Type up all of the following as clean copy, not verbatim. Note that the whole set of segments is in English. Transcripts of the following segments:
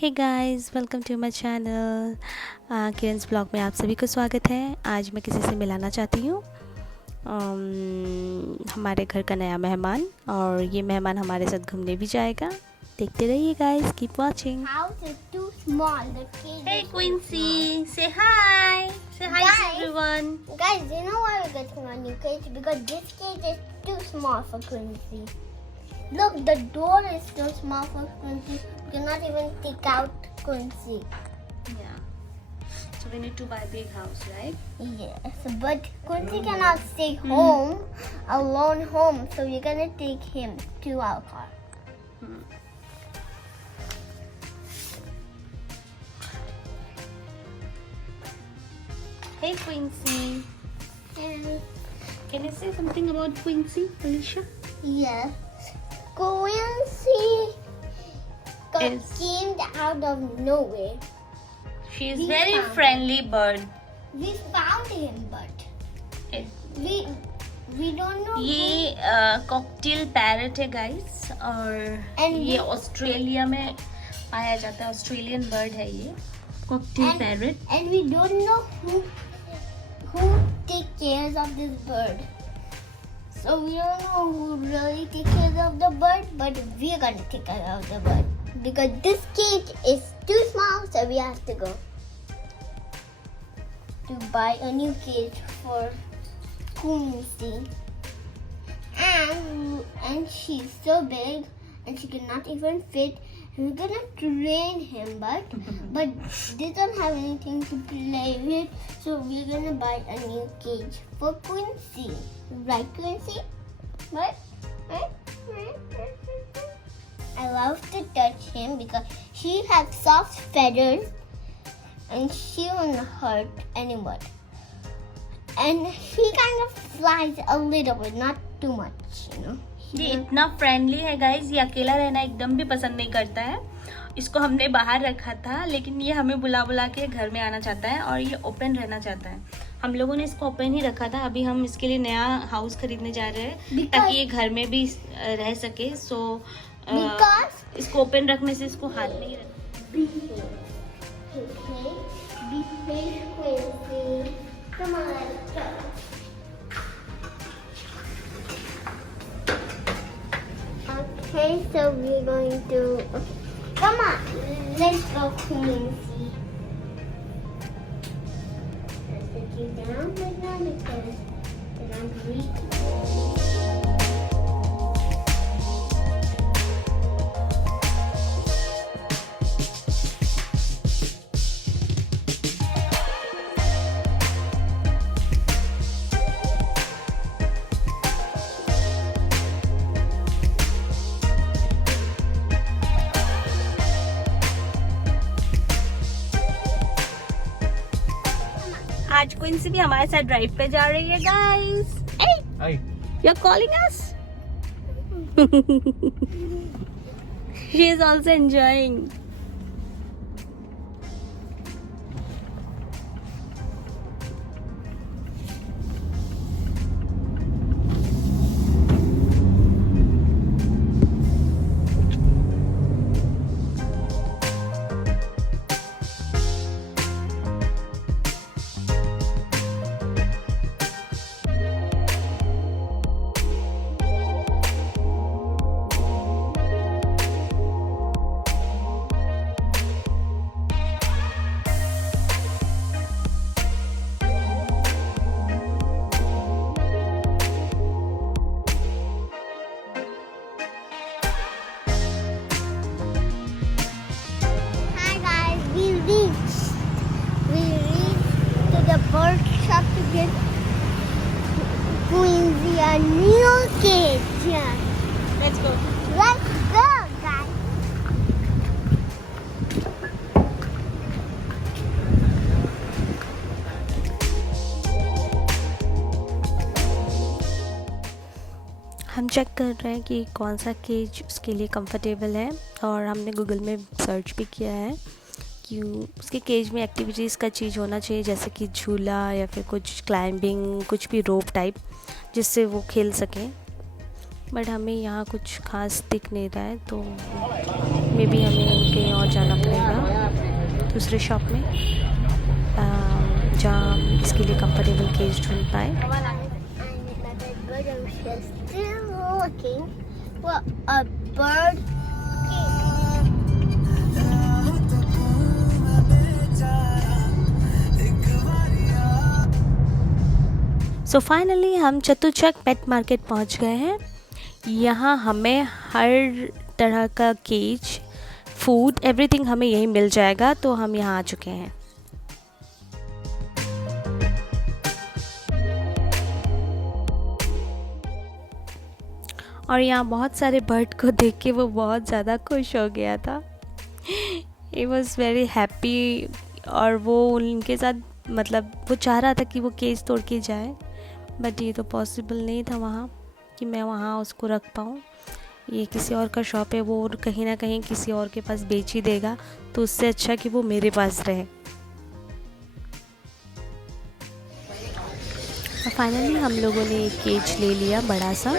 Hey guys, welcome to my channel. Kiran's blog में आप सभी को स्वागत है। आज मैं किसी से मिलाना चाहती हूँ, हमारे घर का नया मेहमान, और ये मेहमान हमारे साथ घूमने भी जाएगा। देखते रहिए guys, keep watching. House is too small. The cage Hey is too Quincy, small. say hi. Say hi to Guys. everyone. Guys, you know why we're getting a new cage? Because this cage is too small for Quincy. Look, the door is too small for Quincy. We cannot even take out Quincy. Yeah. So we need to buy a big house, right? Yes, but Quincy cannot stay home, alone home. So we're gonna take him to our car. Hey Quincy. And Can you say something about Quincy, Alicia? yes, Quincy Is- came out of nowhere. She is We very found friendly bird. We found him, but we don't know. ये cocktail parrot है guys, और And ये we- Australia में पाया जाता है। Australian bird है ये cocktail And- parrot. And we don't know who take care of this bird. So we don't know who really take care of the bird, but we're gonna take care of the bird because this cage is too small. So we have to go to buy a new cage for Quincy. And she's so big, and she cannot even fit. We're gonna train him, but they don't have anything to play with, so we're gonna buy a new cage for Quincy. Right, Quincy? What? I love to touch him because she has soft feathers, and she won't hurt anyone. And he kind of flies a little bit, not too much, you know. ये इतना friendly है guys, ये अकेला रहना एकदम भी पसंद नहीं करता है। इसको हमने बाहर रखा था, लेकिन ये हमें बुला बुला के घर में आना चाहता है, और ये ओपन रहना चाहता है। हम लोगों ने इसको ओपन ही रखा था। अभी हम इसके लिए नया हाउस खरीदने जा रहे हैं ताकि ये घर में भी रह सके। सो इसको ओपन रखने से इसको हाथ में ही रखना। Behave, Quincy. Come on, let's go. Okay, so we're going to. Come on, let's go, Quincy. Let's put you down right now because I'm weak. आज क्विंसी भी हमारे साथ ड्राइव पे जा रही है guys. Hi. You are calling us. She is also enjoying. Hi guys, we reached to the bird shop to get Quincy a new cage. Let's go. Let's go, guys. हम check कर रहे हैं कि कौन सा केज उसके लिए comfortable है, और हमने गूगल में सर्च भी किया है कि उसके केज में एक्टिविटीज़ का चीज़ होना चाहिए, जैसे कि झूला या फिर कुछ क्लाइंबिंग, कुछ भी रोप टाइप, जिससे वो खेल सकें। बट हमें यहाँ कुछ खास दिख नहीं रहा है, तो मे बी हमें कहीं और जाना पड़ेगा। दूसरे शॉप में जहाँ हम इसके लिए कंफर्टेबल केज ढूंढ पाए। सो फाइनली हम चतुचक पेट मार्केट पहुँच गए हैं। यहाँ हमें हर तरह का केज, फूड, एवरीथिंग हमें यहीं मिल जाएगा, तो हम यहाँ आ चुके हैं। और यहाँ बहुत सारे बर्ड को देख के वो बहुत ज़्यादा खुश हो गया था। He was very happy. और वो उनके साथ मतलब वो चाह रहा था कि वो केज तोड़ के जाए, बट ये तो पॉसिबल नहीं था वहाँ कि मैं वहाँ उसको रख पाऊँ। ये किसी और का शॉप है, वो कहीं ना कहीं किसी और के पास बेच ही देगा, तो उससे अच्छा कि वो मेरे पास रहे। फाइनली हम लोगों ने एक केज ले लिया बड़ा सा,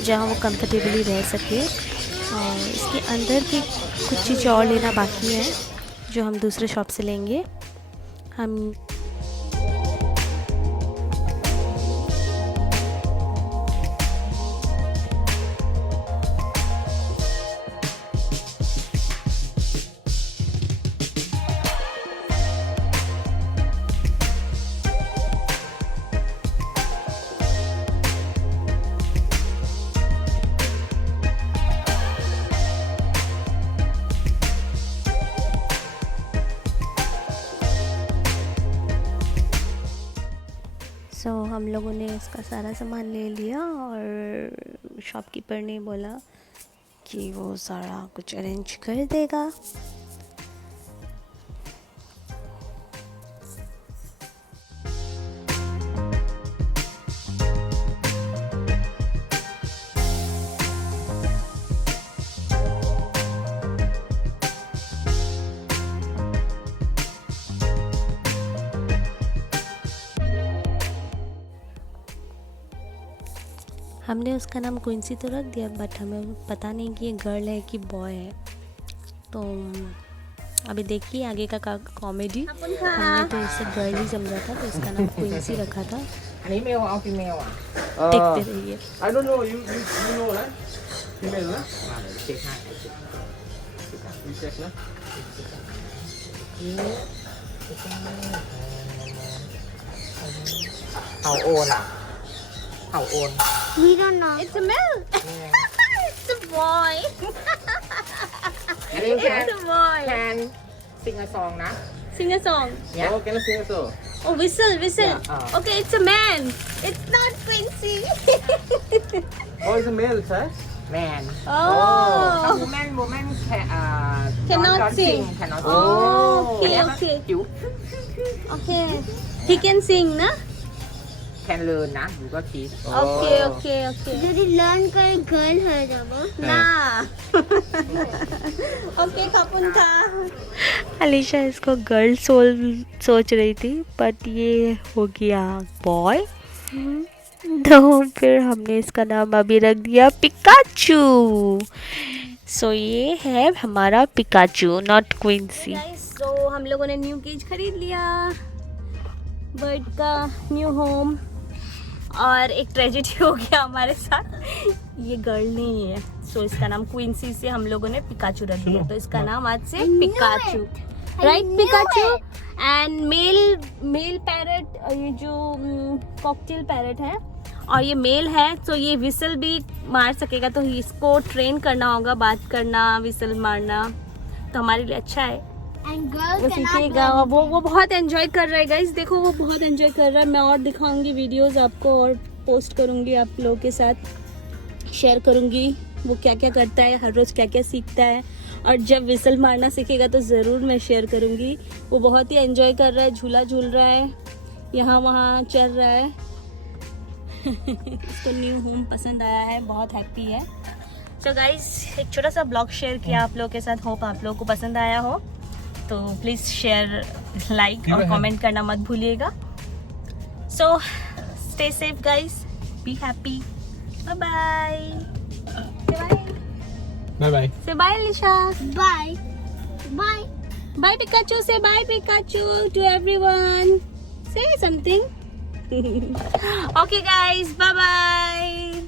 जहाँ वो कंफर्टेबली रह सके। और इसके अंदर की कुछ चीज़ और लेना बाकी है जो हम दूसरे शॉप से लेंगे। हम हम लोगों ने इसका सारा सामान ले लिया और शॉपकीपर ने बोला कि वो सारा कुछ अरेंज कर देगा। हमने उसका नाम क्विंसी तो रख दिया, बट हमें पता नहीं कि ये गर्ल है कि बॉय है। तो अभी देखिए आगे का कॉमेडी। हमने तो इसे गर्ल ही समझा था, तो इसका नाम क्विंसी रखा था। देखते रहिए। I don't know, you know ना? Female ना? check ना. You check ना? How old ah? How old? We don't know. It's a male. It's a boy. And you It's a boy. can sing a song na? Sing a song. Yeah. Oh, can I sing a song? Oh, whistle. Yeah, Okay, it's a man. It's not Quincy. Oh, it's a male, sir. Man. Oh. Woman Cannot don't sing. Cannot Oh, sing. okay. You Okay. He can sing, na? can learn na. You got teach. Okay. Did you learn कर girl है जब? ना। Okay खपुन था। अलीशा इसको girl सोच रही थी, but ये हो गया बॉय। तो फिर हमने इसका नाम अभी रख दिया पिकाचू। सो ये है हमारा पिकाचू, नॉट क्विंसी। तो हम लोगों ने न्यू केज खरीद लिया, बर्ड का न्यू होम। और एक ट्रेजेडी हो गया हमारे साथ, ये गर्ल नहीं है, सो इसका नाम क्विंसी से हम लोगों ने पिकाचू रख दिया। तो इसका नाम आज से Pikachu, right? Pikachu. And male parrot, ये जो कॉकटेल पैरट है और ये मेल है, तो ये विसल भी मार सकेगा। तो इसको ट्रेन करना होगा, बात करना, विसल मारना, तो हमारे लिए अच्छा है। वो सीखेगा। वो बहुत एंजॉय कर रहा है गाइस, देखो वो बहुत एंजॉय कर रहा है। मैं और दिखाऊंगी वीडियोस आपको और पोस्ट करूंगी, आप लोगों के साथ शेयर करूंगी वो क्या क्या करता है, हर रोज क्या क्या सीखता है। और जब विसल मारना सीखेगा तो ज़रूर मैं शेयर करूंगी। वो बहुत ही एंजॉय कर रहा है, झूला झूल रहा है, यहाँ वहाँ चल रहा है। इसको न्यू होम पसंद आया है, बहुत हैप्पी है। तो गाइस एक छोटा सा ब्लॉग शेयर किया आप लोगों के साथ, होप आप लोगों को पसंद आया हो। तो प्लीज़ शेयर, लाइक और कमेंट करना मत भूलिएगा। So stay safe guys, be happy, bye bye. Bye bye. Say bye Lisha. Bye. Bye. Bye Pikachu. Say bye Pikachu to everyone. Say something. Okay guys, bye bye.